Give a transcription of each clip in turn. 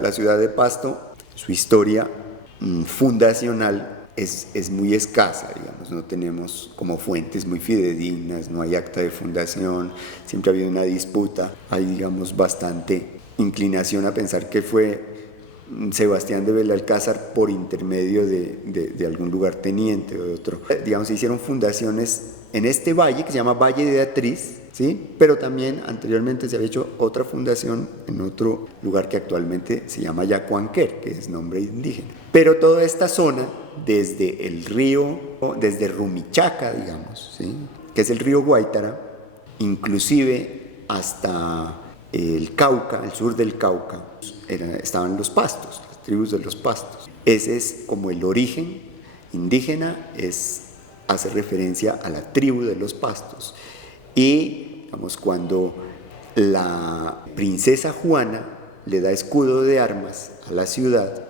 La ciudad de Pasto, su historia fundacional es muy escasa, digamos, no tenemos como fuentes muy fidedignas, no hay acta de fundación, siempre ha habido una disputa, hay, digamos, bastante inclinación a pensar que fue Sebastián de Belalcázar por intermedio de algún lugarteniente o de otro. Digamos, se hicieron fundaciones en este valle que se llama Valle de Atriz, ¿sí? Pero también anteriormente se había hecho otra fundación en otro lugar que actualmente se llama Yacuanquer, que es nombre indígena. Pero toda esta zona, desde el río, desde Rumichaca, digamos, ¿sí? Que es el río Guaitara, inclusive hasta el Cauca, el sur del Cauca, estaban los pastos, las tribus de los pastos. Ese es como el origen indígena, hace referencia a la tribu de los pastos. Y digamos, cuando la princesa Juana le da escudo de armas a la ciudad,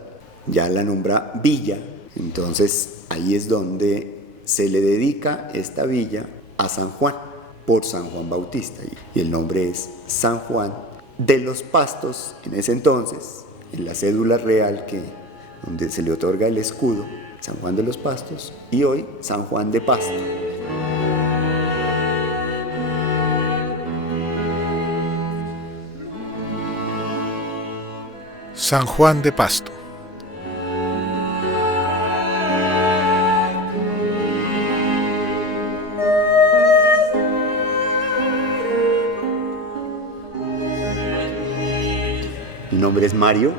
ya la nombra villa, entonces ahí es donde se le dedica esta villa a San Juan, por San Juan Bautista, y el nombre es San Juan de los Pastos, en ese entonces, en la cédula real donde se le otorga el escudo, San Juan de los Pastos, y hoy San Juan de Pasto. San Juan de Pasto. Mi nombre es Mario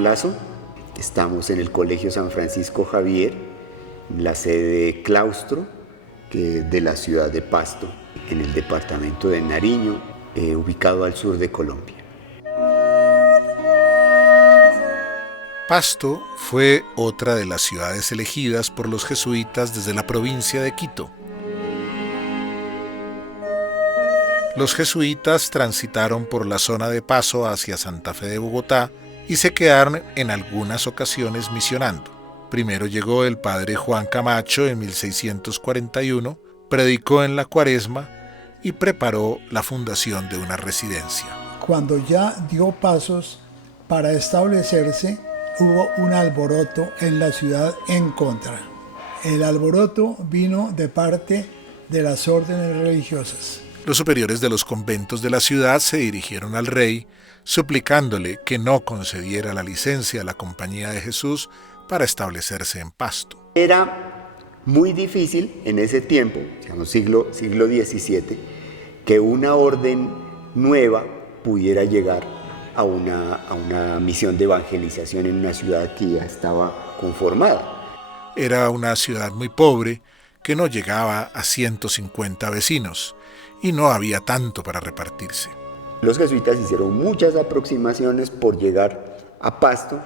Lazo. Estamos en el Colegio San Francisco Javier, en la sede Claustro de la ciudad de Pasto, en el departamento de Nariño, ubicado al sur de Colombia. Pasto fue otra de las ciudades elegidas por los jesuitas desde la provincia de Quito. Los jesuitas transitaron por la zona de paso hacia Santa Fe de Bogotá y se quedaron en algunas ocasiones misionando. Primero llegó el padre Juan Camacho en 1641, predicó en la Cuaresma y preparó la fundación de una residencia. Cuando ya dio pasos para establecerse, hubo un alboroto en la ciudad en contra. El alboroto vino de parte de las órdenes religiosas. Los superiores de los conventos de la ciudad se dirigieron al rey, suplicándole que no concediera la licencia a la Compañía de Jesús para establecerse en Pasto. Era muy difícil en ese tiempo, digamos siglo XVII, que una orden nueva pudiera llegar a una misión de evangelización en una ciudad que ya estaba conformada. Era una ciudad muy pobre que no llegaba a 150 vecinos y no había tanto para repartirse. Los jesuitas hicieron muchas aproximaciones por llegar a Pasto,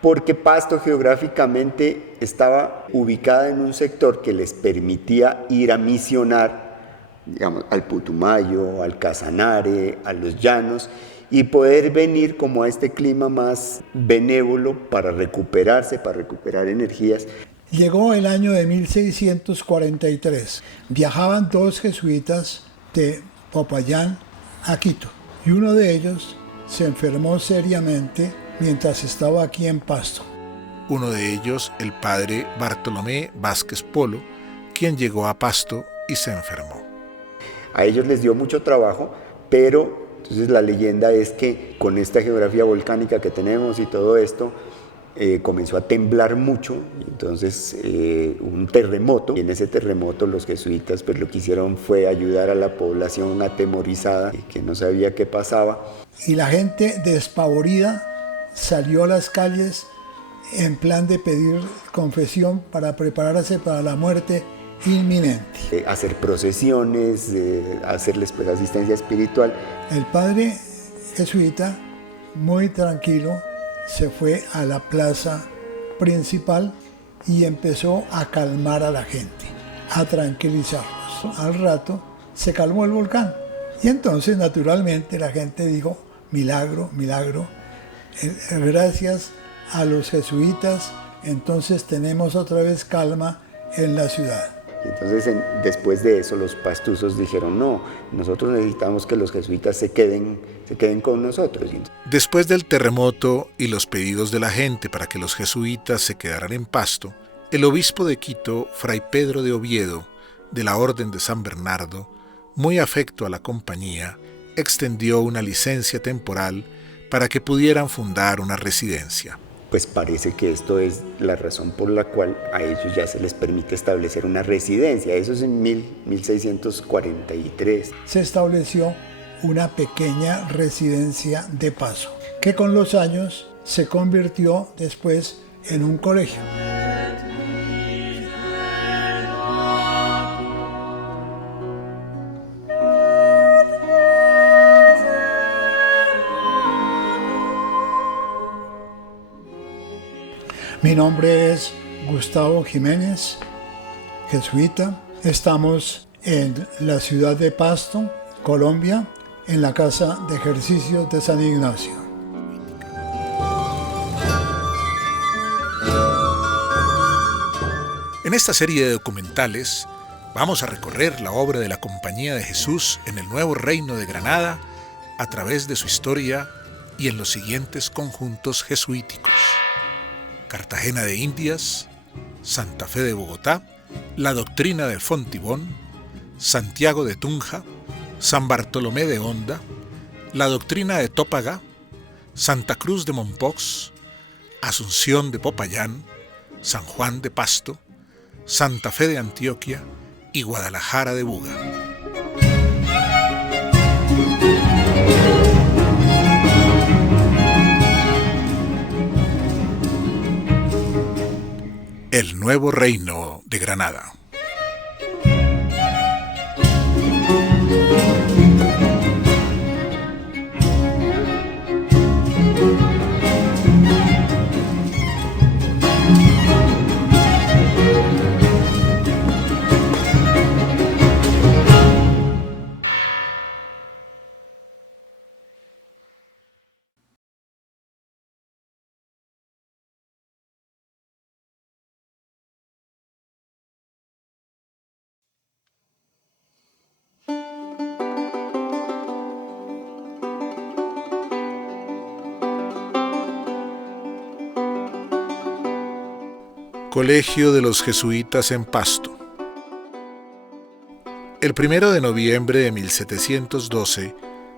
porque Pasto geográficamente estaba ubicada en un sector que les permitía ir a misionar, digamos, al Putumayo, al Casanare, a los llanos, y poder venir como a este clima más benévolo para recuperarse, para recuperar energías. Llegó el año de 1643. Viajaban dos jesuitas de Popayán a Quito, y uno de ellos se enfermó seriamente mientras estaba aquí en Pasto. Uno de ellos, el padre Bartolomé Vázquez Polo, quien llegó a Pasto y se enfermó. A ellos les dio mucho trabajo, pero entonces la leyenda es que con esta geografía volcánica que tenemos y todo esto, comenzó a temblar mucho, entonces un terremoto, y en ese terremoto los jesuitas pues lo que hicieron fue ayudar a la población atemorizada, que no sabía qué pasaba. Y la gente despavorida salió a las calles en plan de pedir confesión para prepararse para la muerte inminente. Hacer procesiones, hacerles pues asistencia espiritual. El padre jesuita muy tranquilo, se fue a la plaza principal y empezó a calmar a la gente, a tranquilizarlos. Al rato se calmó el volcán y entonces naturalmente la gente dijo, milagro, milagro, gracias a los jesuitas, entonces tenemos otra vez calma en la ciudad. Y entonces después de eso los pastusos dijeron, no, nosotros necesitamos que los jesuitas se queden con nosotros. Después del terremoto y los pedidos de la gente para que los jesuitas se quedaran en Pasto, el obispo de Quito, Fray Pedro de Oviedo, de la Orden de San Bernardo, muy afecto a la compañía, extendió una licencia temporal para que pudieran fundar una residencia. Pues parece que esto es la razón por la cual a ellos ya se les permite establecer una residencia. Eso es en 1643. Se estableció una pequeña residencia de paso, que con los años se convirtió después en un colegio. Mi nombre es Gustavo Jiménez, jesuita. Estamos en la ciudad de Pasto, Colombia, en la Casa de Ejercicios de San Ignacio. En esta serie de documentales vamos a recorrer la obra de la Compañía de Jesús en el Nuevo Reino de Granada a través de su historia y en los siguientes conjuntos jesuíticos: Cartagena de Indias, Santa Fe de Bogotá, la Doctrina de Fontibón, Santiago de Tunja, San Bartolomé de Honda, la Doctrina de Topagá, Santa Cruz de Mompox, Asunción de Popayán, San Juan de Pasto, Santa Fe de Antioquia y Guadalajara de Buga. El Nuevo Reino de Granada. Colegio de los Jesuitas en Pasto. El 1 de noviembre de 1712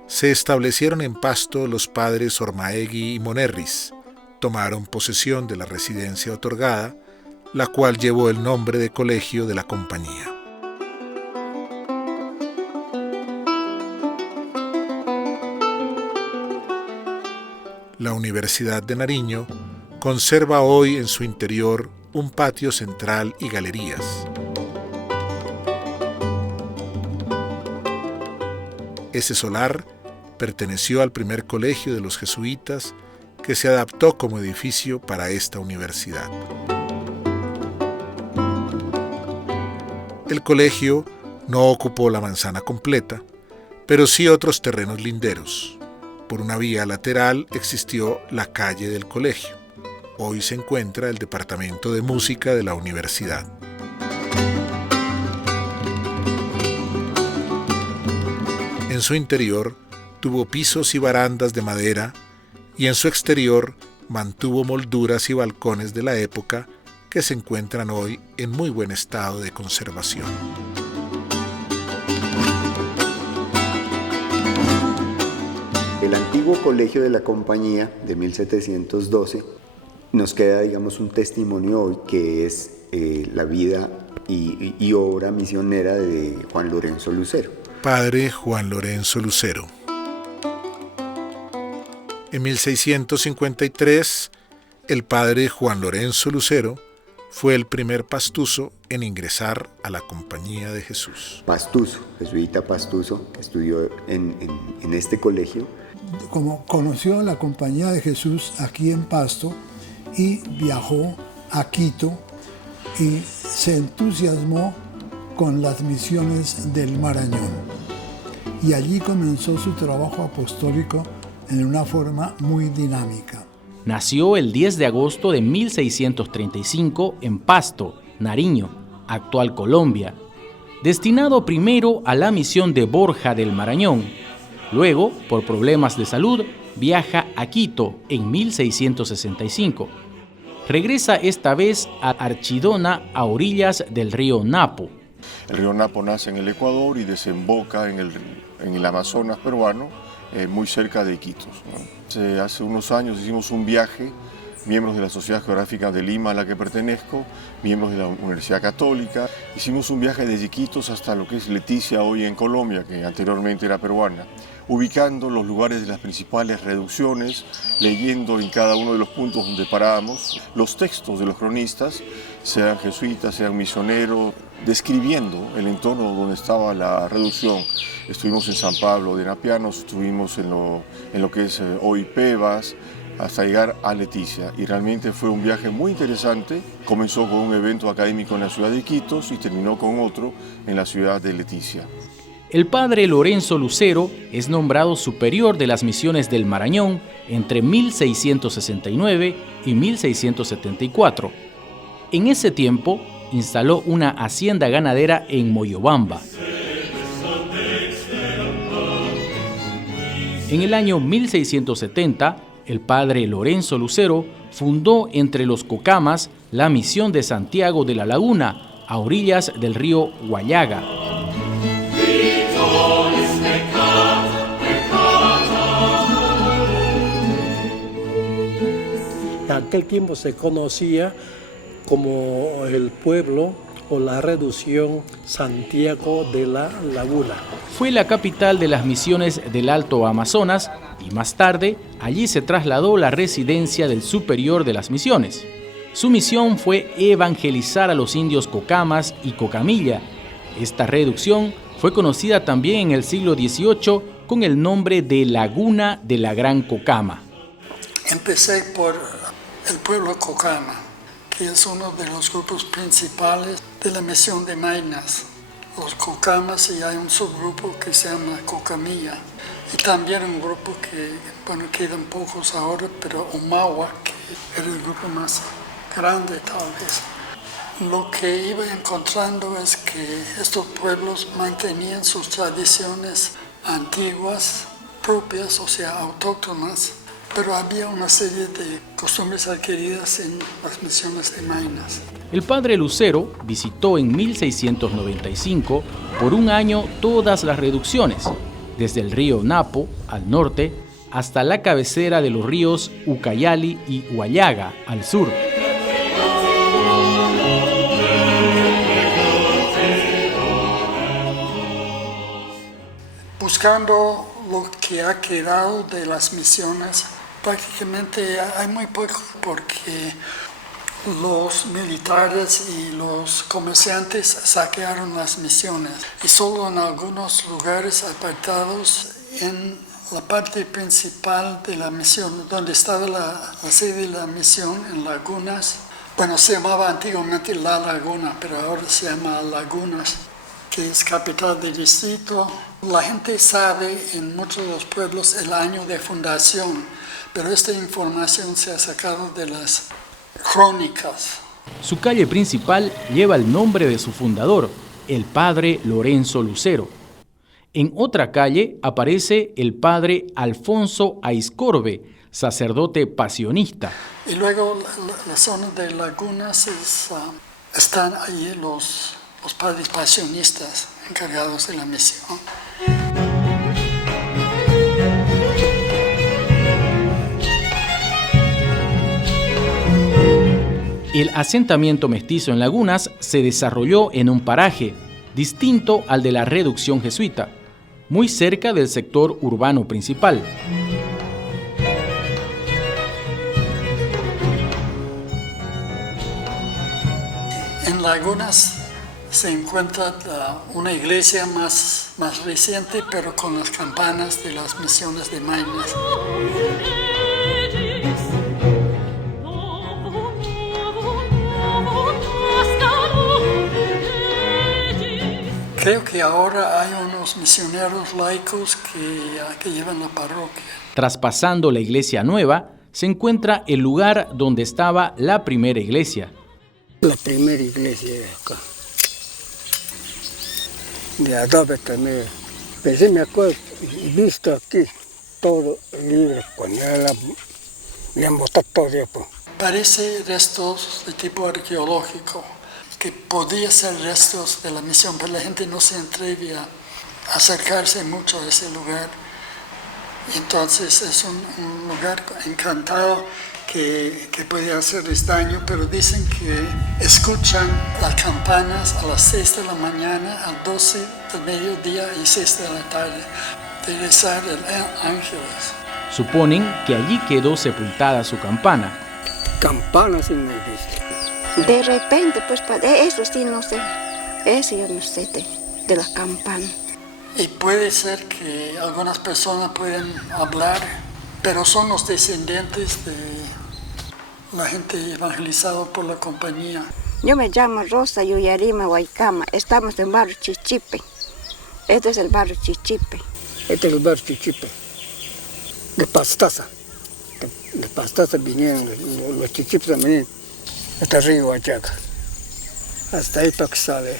se establecieron en Pasto los padres Ormaegui y Monerris. Tomaron posesión de la residencia otorgada, la cual llevó el nombre de Colegio de la Compañía. La Universidad de Nariño conserva hoy en su interior un patio central y galerías. Ese solar perteneció al primer colegio de los jesuitas que se adaptó como edificio para esta universidad. El colegio no ocupó la manzana completa, pero sí otros terrenos linderos. Por una vía lateral existió la calle del colegio. Hoy se encuentra el Departamento de Música de la universidad. En su interior tuvo pisos y barandas de madera y en su exterior mantuvo molduras y balcones de la época que se encuentran hoy en muy buen estado de conservación. El antiguo Colegio de la Compañía de 1712 nos queda, digamos, un testimonio hoy que es la vida y obra misionera de Juan Lorenzo Lucero. Padre Juan Lorenzo Lucero. En 1653, el padre Juan Lorenzo Lucero fue el primer pastuso en ingresar a la Compañía de Jesús. Pastuso, jesuita pastuso, estudió en este colegio como conoció la Compañía de Jesús aquí en Pasto y viajó a Quito y se entusiasmó con las misiones del Marañón. Y allí comenzó su trabajo apostólico en una forma muy dinámica. Nació el 10 de agosto de 1635 en Pasto, Nariño, actual Colombia, destinado primero a la misión de Borja del Marañón. Luego, por problemas de salud, viaja a Quito en 1665. Regresa esta vez a Archidona, a orillas del río Napo. El río Napo nace en el Ecuador y desemboca en el Amazonas peruano, muy cerca de Iquitos, ¿no? Hace unos años hicimos un viaje, miembros de la Sociedad Geográfica de Lima a la que pertenezco, miembros de la Universidad Católica. Hicimos un viaje desde Iquitos hasta lo que es Leticia hoy en Colombia, que anteriormente era peruana, ubicando los lugares de las principales reducciones, leyendo en cada uno de los puntos donde parábamos los textos de los cronistas, sean jesuitas, sean misioneros, describiendo el entorno donde estaba la reducción. Estuvimos en San Pablo de Napianos, estuvimos en lo que es hoy Pebas, hasta llegar a Leticia, y realmente fue un viaje muy interesante. Comenzó con un evento académico en la ciudad de Iquitos y terminó con otro en la ciudad de Leticia. El padre Lorenzo Lucero es nombrado superior de las misiones del Marañón entre 1669 y 1674. En ese tiempo instaló una hacienda ganadera en Moyobamba. En el año 1670, el padre Lorenzo Lucero fundó entre los Cocamas la misión de Santiago de la Laguna, a orillas del río Huallaga. En aquel tiempo se conocía como el pueblo o la reducción Santiago de la Laguna. Fue la capital de las misiones del Alto Amazonas y más tarde allí se trasladó la residencia del superior de las misiones. Su misión fue evangelizar a los indios Cocamas y Cocamilla. Esta reducción fue conocida también en el siglo XVIII con el nombre de Laguna de la Gran Cocama. Empecé por el pueblo Cocama, que es uno de los grupos principales de la misión de Maynas. Los Cocamas, y hay un subgrupo que se llama Cocamilla. Y también un grupo que, bueno, quedan pocos ahora, pero Omagua, que era el grupo más grande tal vez. Lo que iba encontrando es que estos pueblos mantenían sus tradiciones antiguas, propias, o sea, autóctonas, pero había una serie de costumbres adquiridas en las misiones de Maynas. El padre Lucero visitó en 1695 por un año todas las reducciones, desde el río Napo al norte hasta la cabecera de los ríos Ucayali y Huallaga al sur. Buscando lo que ha quedado de las misiones, prácticamente hay muy poco porque los militares y los comerciantes saquearon las misiones y solo en algunos lugares apartados en la parte principal de la misión, donde estaba la sede de la misión en Lagunas. Bueno, se llamaba antiguamente La Laguna, pero ahora se llama Lagunas, que es capital del distrito. La gente sabe en muchos de los pueblos el año de fundación, pero esta información se ha sacado de las crónicas. Su calle principal lleva el nombre de su fundador, el padre Lorenzo Lucero. En otra calle aparece el padre Alfonso Aizcorbe, sacerdote pasionista. Y luego la zona de Lagunas están ahí los padres pasionistas encargados de la misión. El asentamiento mestizo en Lagunas se desarrolló en un paraje distinto al de la reducción jesuita, muy cerca del sector urbano principal. En Lagunas se encuentra una iglesia más reciente, pero con las campanas de las misiones de Maynas. Creo que ahora hay unos misioneros laicos que llevan la parroquia. Traspasando la iglesia nueva, se encuentra el lugar donde estaba la primera iglesia. La primera iglesia de acá. De adobe también. Pero sí me acuerdo, visto aquí todo el libro, cuando le han botado todo. Pues. Parece restos de tipo arqueológico, que podía ser restos de la misión, pero la gente no se atreve a acercarse mucho a ese lugar. Entonces es un lugar encantado que puede hacerles daño, pero dicen que escuchan las campanas a las 6 de la mañana, a 12 del mediodía y 6 de la tarde, de rezar el ángeles. Suponen que allí quedó sepultada su campana. Campanas sí no he visto. De repente, pues eso sí no sé, eso yo no sé de la campana. Y puede ser que algunas personas pueden hablar, pero son los descendientes de la gente evangelizada por la compañía. Yo me llamo Rosa Yuyarima Huaycama, estamos en el barrio Chichipe. Este es el barrio Chichipe. Este es el barrio Chichipe, de Pastaza. De Pastaza vinieron los chichipes también. Hasta Río Huachaca, hasta ahí para que sale.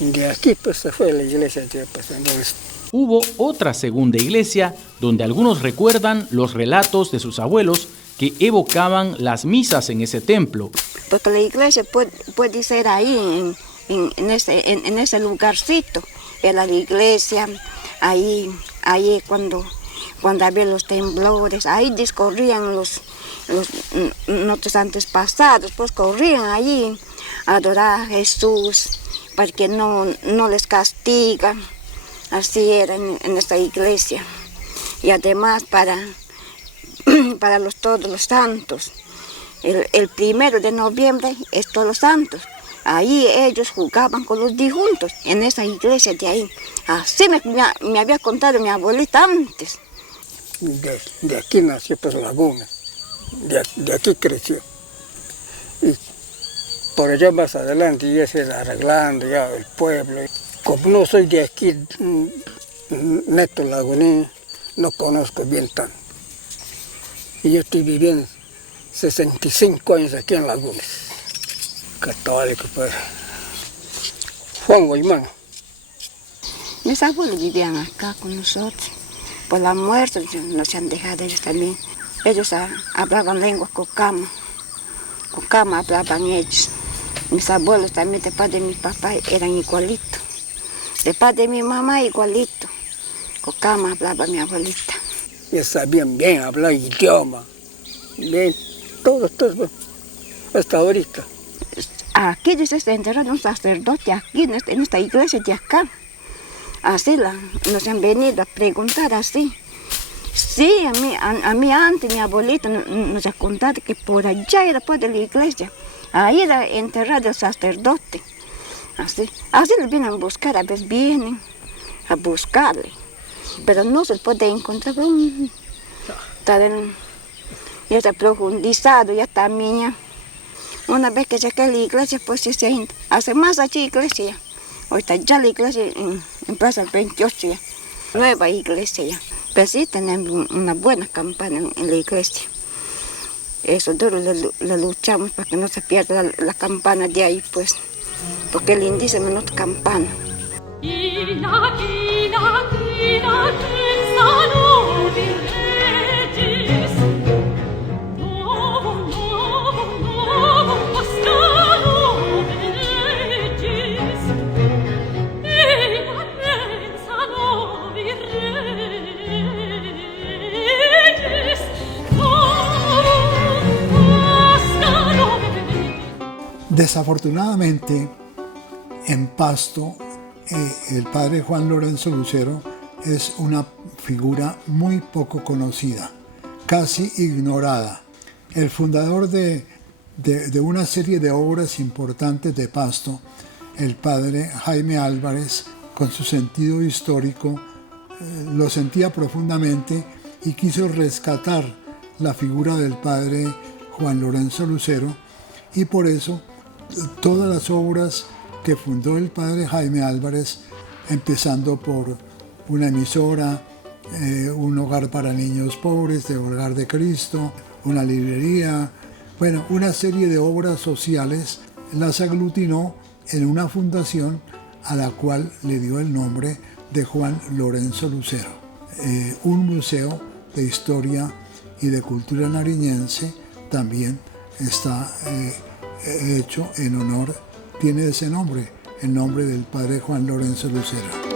De aquí pues se fue la iglesia. Pues, entonces. Hubo otra segunda iglesia donde algunos recuerdan los relatos de sus abuelos que evocaban las misas en ese templo. Porque la iglesia puede ser ahí, en ese lugarcito. Era la iglesia, ahí cuando había los temblores, ahí discurrían los nuestros antepasados, pues corrían allí a adorar a Jesús para que no les castiga. Así era en esta iglesia. Y además para todos los santos. El 1 de noviembre es Todos los Santos. Ahí ellos jugaban con los difuntos en esa iglesia de ahí. Así me había contado mi abuelita antes. De aquí nació pues Laguna. De aquí creció. Y por allá más adelante ya se está arreglando ya el pueblo. Como no soy de aquí, neto laguní, no conozco bien tanto. Y yo estoy viviendo 65 años aquí en Lagunas. Católico, pues. Juan Guaymán. Mis abuelos vivían acá con nosotros. Por la muerte nos han dejado ellos también. Ellos hablaban lengua cocama. Cocama hablaban ellos. Mis abuelos también, de parte de mi papá, eran igualitos. De parte de mi mamá, igualito. Cocama hablaba mi abuelita. Ellos sabían bien hablar idioma. Bien, todos, hasta ahorita. Aquí dice, se enterró un sacerdote aquí, en esta iglesia de acá. Así nos han venido a preguntar así. Sí, a mí antes mi abuelita nos ha contado que por allá era por de la iglesia. Ahí era enterrado el sacerdote. Así le vienen a buscar, a veces vienen a buscarle. Pero no se puede encontrar. Ya está profundizado, ya está mía. Una vez que llegué a la iglesia, pues se hace más allí iglesia. Ahorita ya la iglesia en Plaza 28 ya. Nueva iglesia ya. Pero sí tenemos una buena campana en la iglesia. Eso duro le luchamos para que no se pierda la campana de ahí, pues. Porque es lindísima nuestra campana. Desafortunadamente, en Pasto, el padre Juan Lorenzo Lucero es una figura muy poco conocida, casi ignorada. El fundador de una serie de obras importantes de Pasto el padre Jaime Álvarez, con su sentido histórico, lo sentía profundamente y quiso rescatar la figura del padre Juan Lorenzo Lucero, y por eso todas las obras que fundó el padre Jaime Álvarez, empezando por una emisora, un hogar para niños pobres, de Hogar de Cristo, una librería, bueno, una serie de obras sociales, las aglutinó en una fundación a la cual le dio el nombre de Juan Lorenzo Lucero. Un museo de historia y de cultura nariñense también está hecho en honor, tiene ese nombre, el nombre del padre Juan Lorenzo Lucero.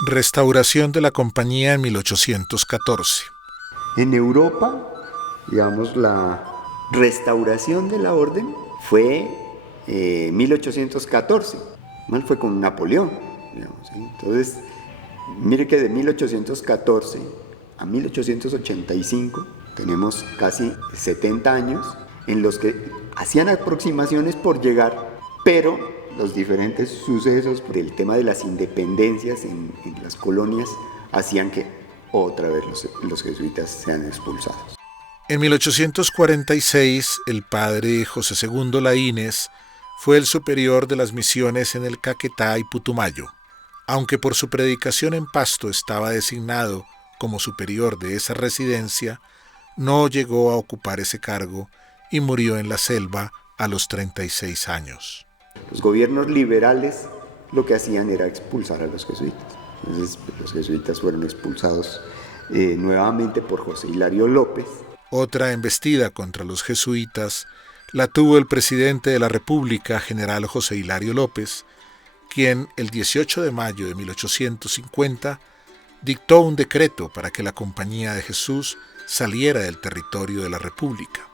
Restauración de la compañía en 1814. En Europa, digamos, la restauración de la orden fue 1814, ¿no? Fue con Napoleón, digamos, ¿sí? Entonces, mire que de 1814 a 1885 tenemos casi 70 años en los que hacían aproximaciones por llegar, pero los diferentes sucesos del tema de las independencias en las colonias hacían que otra vez los jesuitas sean expulsados. En 1846, el padre José II Laínez fue el superior de las misiones en el Caquetá y Putumayo. Aunque por su predicación en Pasto estaba designado como superior de esa residencia, no llegó a ocupar ese cargo y murió en la selva a los 36 años. Los gobiernos liberales lo que hacían era expulsar a los jesuitas. Entonces, los jesuitas fueron expulsados nuevamente por José Hilario López. Otra embestida contra los jesuitas la tuvo el presidente de la República, general José Hilario López, quien el 18 de mayo de 1850 dictó un decreto para que la Compañía de Jesús saliera del territorio de la República.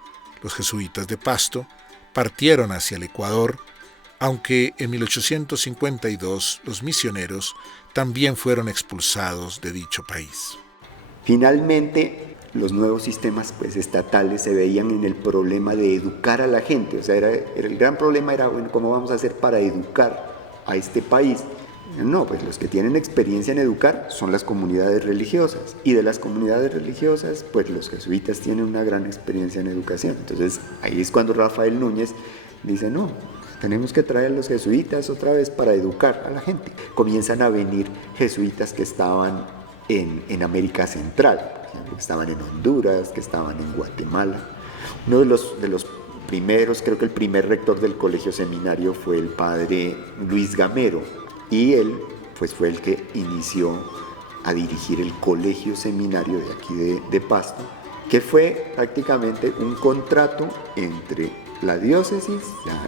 Los jesuitas de Pasto partieron hacia el Ecuador, aunque en 1852 los misioneros también fueron expulsados de dicho país. Finalmente, los nuevos sistemas estatales se veían en el problema de educar a la gente. O sea, el gran problema era, bueno, ¿cómo vamos a hacer para educar a este país? No, pues los que tienen experiencia en educar son las comunidades religiosas. Y de las comunidades religiosas, pues los jesuitas tienen una gran experiencia en educación. Entonces, ahí es cuando Rafael Núñez dice, no, tenemos que traer a los jesuitas otra vez para educar a la gente. Comienzan a venir jesuitas que estaban en América Central, por ejemplo, que estaban en Honduras, que estaban en Guatemala. Uno de los primeros, creo que el primer rector del colegio seminario fue el padre Luis Gamero, y él pues fue el que inició a dirigir el colegio seminario de aquí de Pasto, que fue prácticamente un contrato entre la diócesis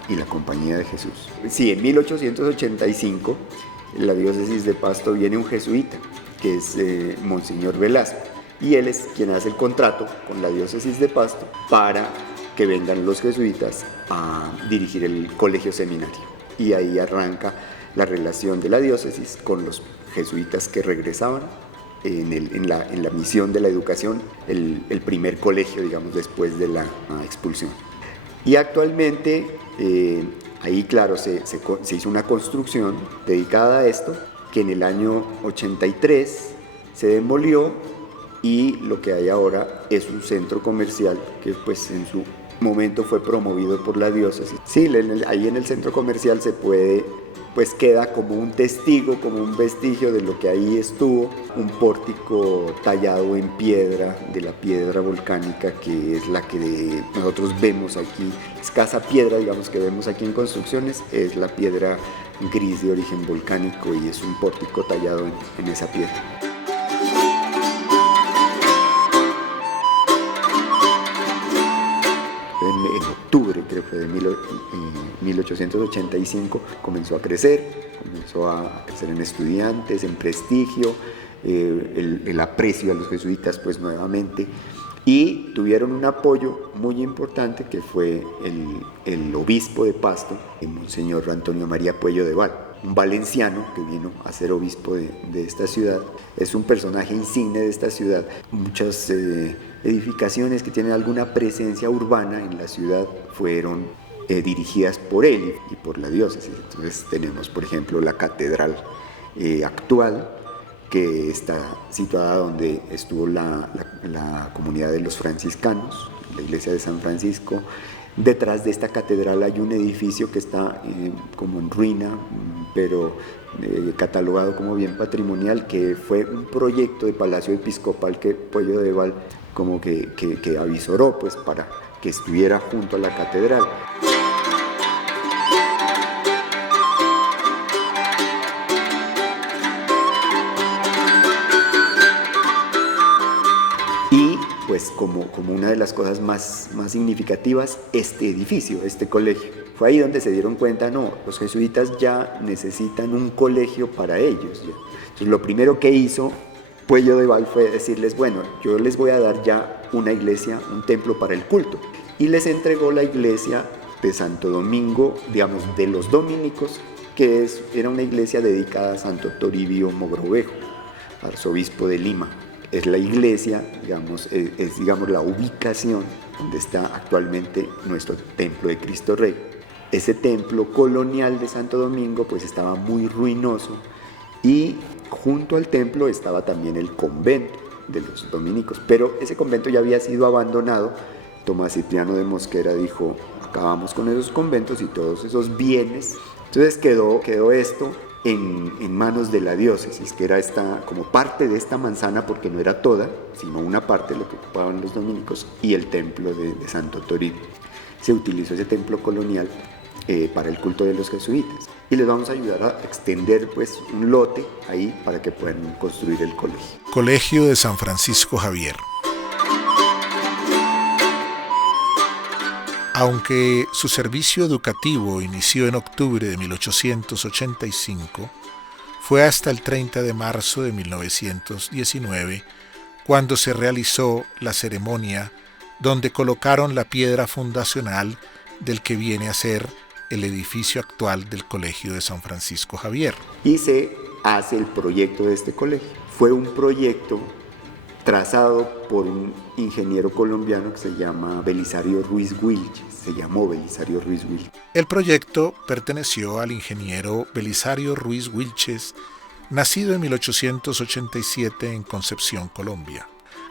y la Compañía de Jesús. Sí, en 1885, en la diócesis de Pasto viene un jesuita, que es Monseñor Velasco, y él es quien hace el contrato con la diócesis de Pasto para que vengan los jesuitas a dirigir el colegio seminario. Y ahí arranca la relación de la diócesis con los jesuitas que regresaban en la misión de la educación, el primer colegio, digamos, después de la expulsión. Y actualmente, ahí claro, se hizo una construcción dedicada a esto, que en el año 83 se demolió, y lo que hay ahora es un centro comercial que pues en su momento fue promovido por la diócesis. Sí, ahí en el centro comercial se puede, pues queda como un testigo, como un vestigio de lo que ahí estuvo, un pórtico tallado en piedra, de la piedra volcánica, que es la que nosotros vemos aquí, escasa piedra, digamos, que vemos aquí en construcciones, es la piedra gris de origen volcánico, y es un pórtico tallado en esa piedra. octubre, creo que de 1885, comenzó a crecer en estudiantes, en prestigio, el aprecio a los jesuitas pues nuevamente, y tuvieron un apoyo muy importante que fue el obispo de Pasto, el Monseñor Antonio María Puello de Val, un valenciano que vino a ser obispo de esta ciudad. Es un personaje insigne de esta ciudad. Muchas edificaciones que tienen alguna presencia urbana en la ciudad fueron dirigidas por él y por la diócesis. Entonces tenemos, por ejemplo, la catedral actual, que está situada donde estuvo la comunidad de los franciscanos, la iglesia de San Francisco. Detrás de esta catedral hay un edificio que está como en ruina, pero catalogado como bien patrimonial, que fue un proyecto de Palacio Episcopal que Puello de Val como que avisoró pues, para que estuviera junto a la catedral. Pues como una de las cosas más significativas, este edificio, este colegio. Fue ahí donde se dieron cuenta, no, los jesuitas ya necesitan un colegio para ellos. Ya. Entonces lo primero que hizo Puello de Val fue decirles, bueno, yo les voy a dar ya una iglesia, un templo para el culto. Y les entregó la iglesia de Santo Domingo, digamos, de los dominicos, que era una iglesia dedicada a Santo Toribio Mogrovejo, arzobispo de Lima. Es la iglesia, digamos, es la ubicación donde está actualmente nuestro templo de Cristo Rey. Ese templo colonial de Santo Domingo pues estaba muy ruinoso, y junto al templo estaba también el convento de los dominicos, pero ese convento ya había sido abandonado. Tomás Cipriano de Mosquera dijo, acabamos con esos conventos y todos esos bienes. Entonces quedó esto en manos de la diócesis, que era como parte de esta manzana, porque no era toda, sino una parte de lo que ocupaban los dominicos, y el templo de Santo Toribio. Se utilizó ese templo colonial para el culto de los jesuitas, y les vamos a ayudar a extender pues un lote ahí para que puedan construir el colegio. Colegio de San Francisco Javier. Aunque su servicio educativo inició en octubre de 1885, fue hasta el 30 de marzo de 1919 cuando se realizó la ceremonia donde colocaron la piedra fundacional del que viene a ser el edificio actual del Colegio de San Francisco Javier. Y se hace el proyecto de este colegio. Fue un proyecto trazado por un ingeniero colombiano que se llama Belisario Ruiz Wilches. Se llamó Belisario Ruiz Wilches. El proyecto perteneció al ingeniero Belisario Ruiz Wilches, nacido en 1887 en Concepción, Colombia.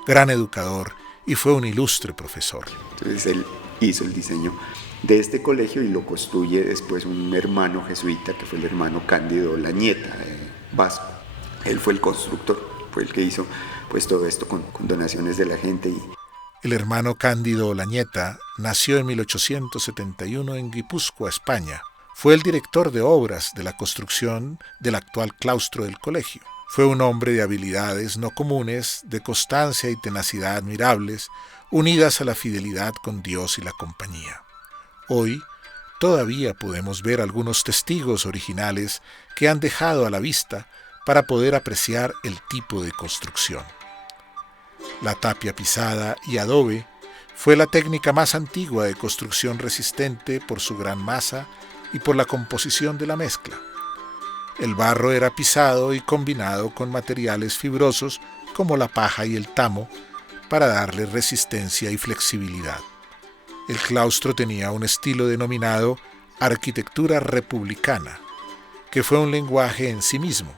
Gran educador y fue un ilustre profesor. Entonces él hizo el diseño de este colegio y lo construye después un hermano jesuita, que fue el hermano Cándido Lañeta, vasco. Él fue el constructor, fue el que hizo pues todo esto con donaciones de la gente. El hermano Cándido Lañeta nació en 1871 en Guipúzcoa, España. Fue el director de obras de la construcción del actual claustro del colegio. Fue un hombre de habilidades no comunes, de constancia y tenacidad admirables, unidas a la fidelidad con Dios y la compañía. Hoy todavía podemos ver algunos testigos originales que han dejado a la vista para poder apreciar el tipo de construcción. La tapia pisada y adobe fue la técnica más antigua de construcción resistente por su gran masa y por la composición de la mezcla. El barro era pisado y combinado con materiales fibrosos como la paja y el tamo para darle resistencia y flexibilidad. El claustro tenía un estilo denominado arquitectura republicana, que fue un lenguaje en sí mismo,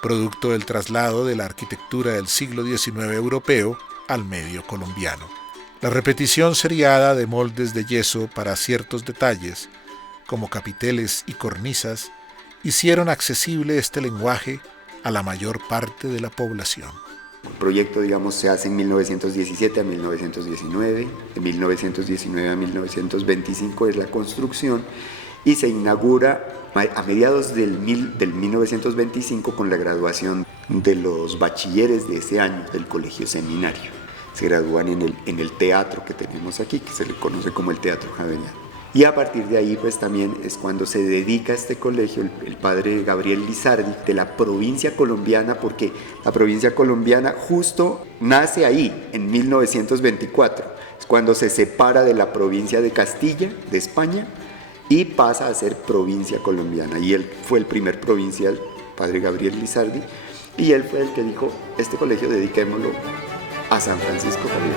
producto del traslado de la arquitectura del siglo XIX europeo al medio colombiano. La repetición seriada de moldes de yeso para ciertos detalles, como capiteles y cornisas, hicieron accesible este lenguaje a la mayor parte de la población. El proyecto, se hace en 1917 a 1919, de 1919 a 1925 es la construcción, y se inaugura a mediados del 1925 con la graduación de los bachilleres de ese año del colegio seminario. se gradúan en el teatro que tenemos aquí, que se le conoce como el Teatro Javeriano. Y a partir de ahí pues también es cuando se dedica a este colegio el padre Gabriel Lizardi de la provincia colombiana, porque la provincia colombiana justo nace ahí en 1924, es cuando se separa de la provincia de Castilla, de España, y pasa a ser provincia colombiana. Y él fue el primer provincial, padre Gabriel Lizardi, y él fue el que dijo, este colegio dediquémoslo a San Francisco Javier.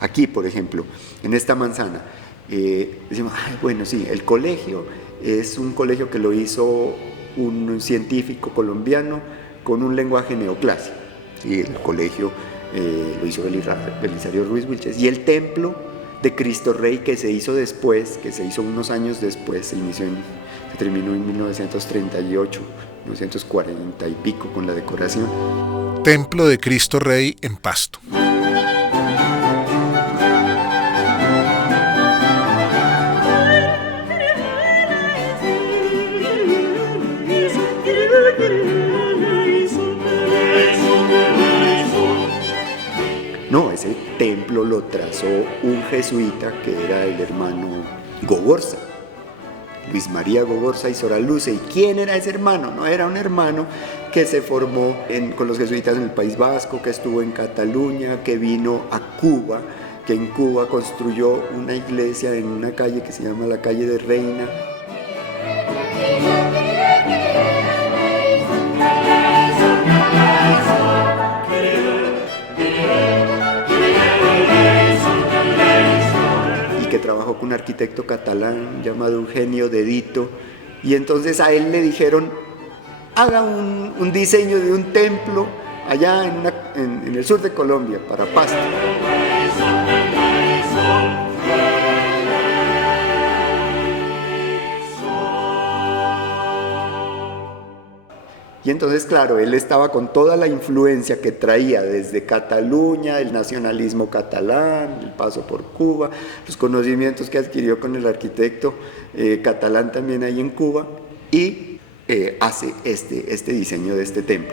Aquí, por ejemplo, en esta manzana, decimos, bueno, sí, el colegio es un colegio que lo hizo un científico colombiano con un lenguaje neoclásico. ¿Sí? El colegio lo hizo Belisario Ruiz Wilches. Y el templo de Cristo Rey que se hizo después, que se hizo unos años después, se terminó en 1938, 1940 y pico con la decoración. Templo de Cristo Rey en Pasto. No, ese templo lo trazó un jesuita que era el hermano Gogorza, Luis María Gogorza y Soraluce. ¿Y quién era ese hermano? No, era un hermano que se formó con los jesuitas en el País Vasco, que estuvo en Cataluña, que vino a Cuba, que en Cuba construyó una iglesia en una calle que se llama la calle de Reina. Que trabajó con un arquitecto catalán llamado Eugenio Dedito, y entonces a él le dijeron, haga un diseño de un templo allá en el sur de Colombia, para Pasto. Y entonces, claro, él estaba con toda la influencia que traía desde Cataluña, el nacionalismo catalán, el paso por Cuba, los conocimientos que adquirió con el arquitecto catalán también ahí en Cuba, y hace este diseño de este templo.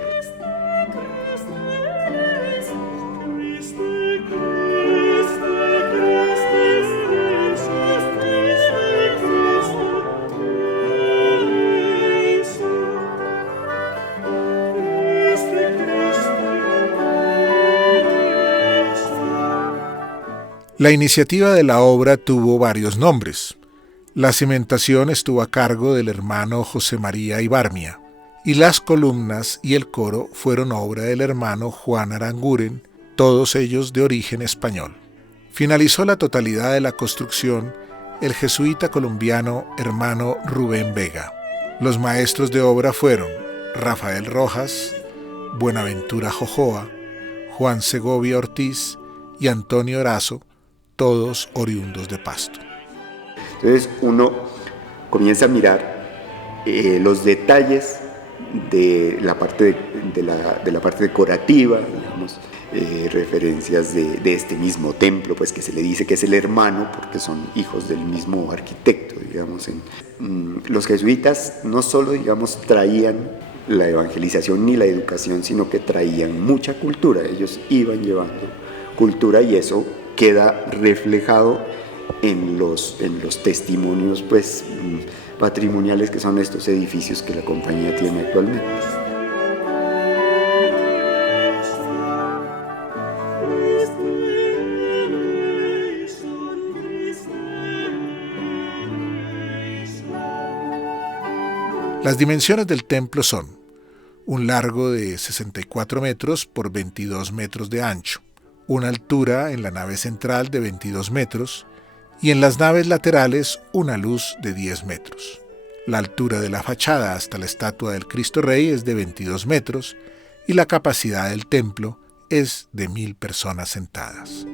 La iniciativa de la obra tuvo varios nombres. La cimentación estuvo a cargo del hermano José María Ibarmia, y las columnas y el coro fueron obra del hermano Juan Aranguren, todos ellos de origen español. Finalizó la totalidad de la construcción el jesuita colombiano hermano Rubén Vega. Los maestros de obra fueron Rafael Rojas, Buenaventura Jojoa, Juan Segovia Ortiz y Antonio Erazo, todos oriundos de Pasto. Entonces uno comienza a mirar los detalles de la parte de la parte decorativa, digamos, referencias de este mismo templo, pues que se le dice que es el hermano porque son hijos del mismo arquitecto, digamos. Los jesuitas no solo, digamos, traían la evangelización ni la educación, sino que traían mucha cultura. Ellos iban llevando cultura y eso queda reflejado en los testimonios pues, patrimoniales que son estos edificios que la compañía tiene actualmente. Las dimensiones del templo son un largo de 64 metros por 22 metros de ancho, una altura en la nave central de 22 metros y en las naves laterales una luz de 10 metros. La altura de la fachada hasta la estatua del Cristo Rey es de 22 metros y la capacidad del templo es de 1000 personas sentadas.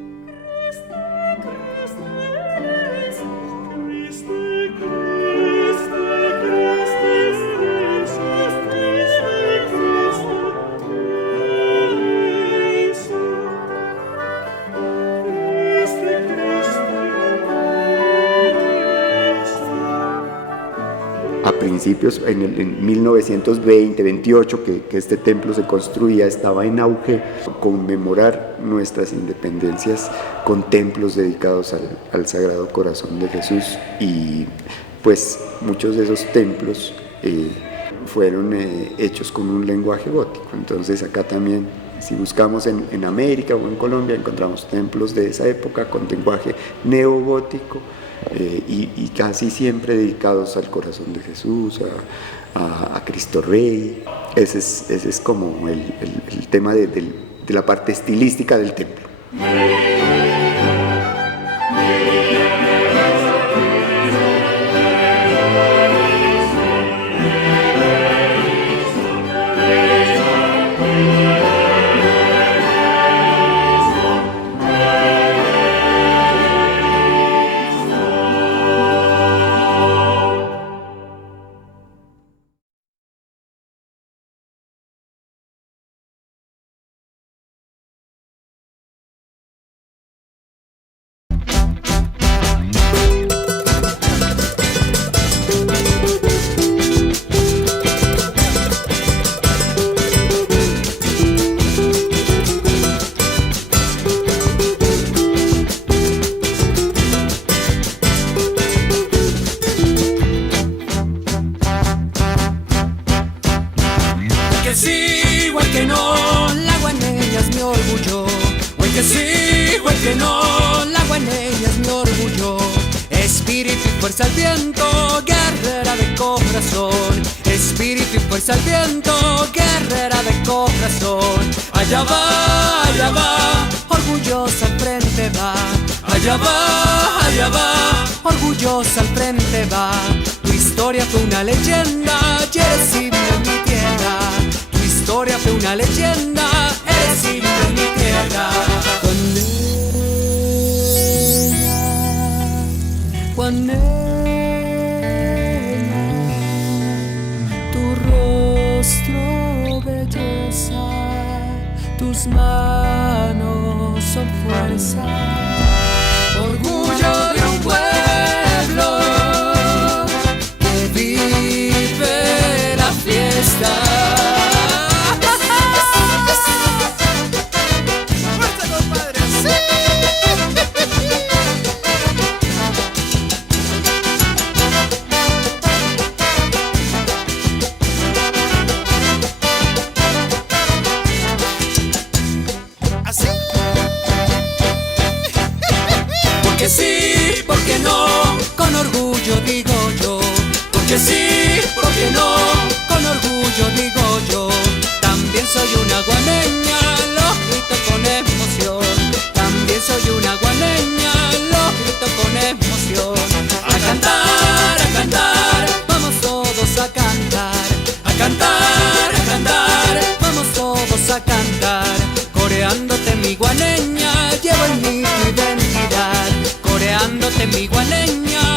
A principios, en 1920-28, que este templo se construía, estaba en auge conmemorar nuestras independencias con templos dedicados al Sagrado Corazón de Jesús, y pues muchos de esos templos fueron hechos con un lenguaje gótico. Entonces acá también, si buscamos en América o en Colombia, encontramos templos de esa época con lenguaje neogótico, y casi siempre dedicados al corazón de Jesús, a Cristo Rey. Ese es como el tema de la parte estilística del templo. Orgullosa al frente va, tu historia fue una leyenda, y eres himno en mi tierra. Tu historia fue una leyenda, eres himno en mi tierra. Juanela, tu rostro belleza, tus manos son fuerza. Orgullo de un pueblo que vive la fiesta. ¡Fuerza, compadre! ¡Sí! Así. Porque sí, porque no, con orgullo digo yo. Porque sí, porque no, con orgullo digo yo. También soy una guaneña, lo grito con emoción. También soy una guaneña, lo grito con emoción. A cantar, vamos todos a cantar. A cantar, vamos todos a cantar. Coreándote mi guaneña, llevo en mí tu identidad. Coreándote mi guaneña,